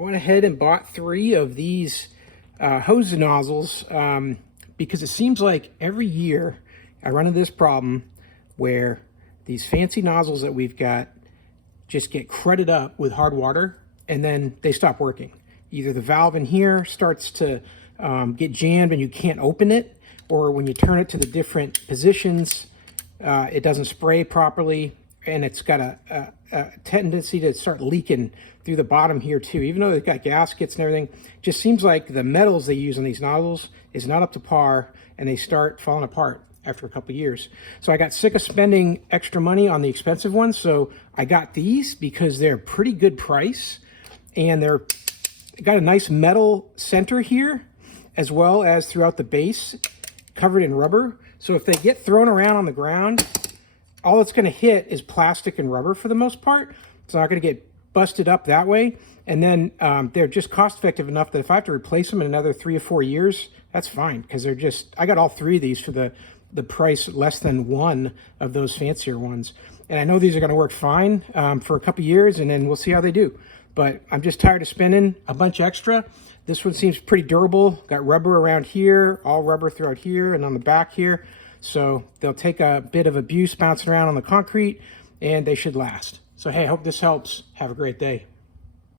went ahead and bought 3 of these hose nozzles because it seems like every year I run into this problem where these fancy nozzles that we've got just get crudted up with hard water and then they stop working. Either the valve in here starts to get jammed and you can't open it, or when you turn it to the different positions, it doesn't spray properly, and it's got a tendency to start leaking through the bottom here too. Even though they've got gaskets and everything, it just seems like the metals they use on these nozzles is not up to par, and they start falling apart after a couple of years. So I got sick of spending extra money on the expensive ones, so I got these because they're a pretty good price, and they're got a nice metal center here as well as throughout the base, covered in rubber. So if they get thrown around on the ground, all it's going to hit is plastic and rubber for the most part. It's not going to get busted up that way. And then they're just cost effective enough that if I have to replace them in another 3 or 4 years, that's fine, because they're just, I got all 3 of these for the price less than one of those fancier ones. And I know these are going to work fine for a couple years, and then we'll see how they do. But I'm just tired of spending a bunch extra. This one seems pretty durable. Got rubber around here, all rubber throughout here and on the back here. So they'll take a bit of abuse bouncing around on the concrete, and they should last. So hey, I hope this helps. Have a great day.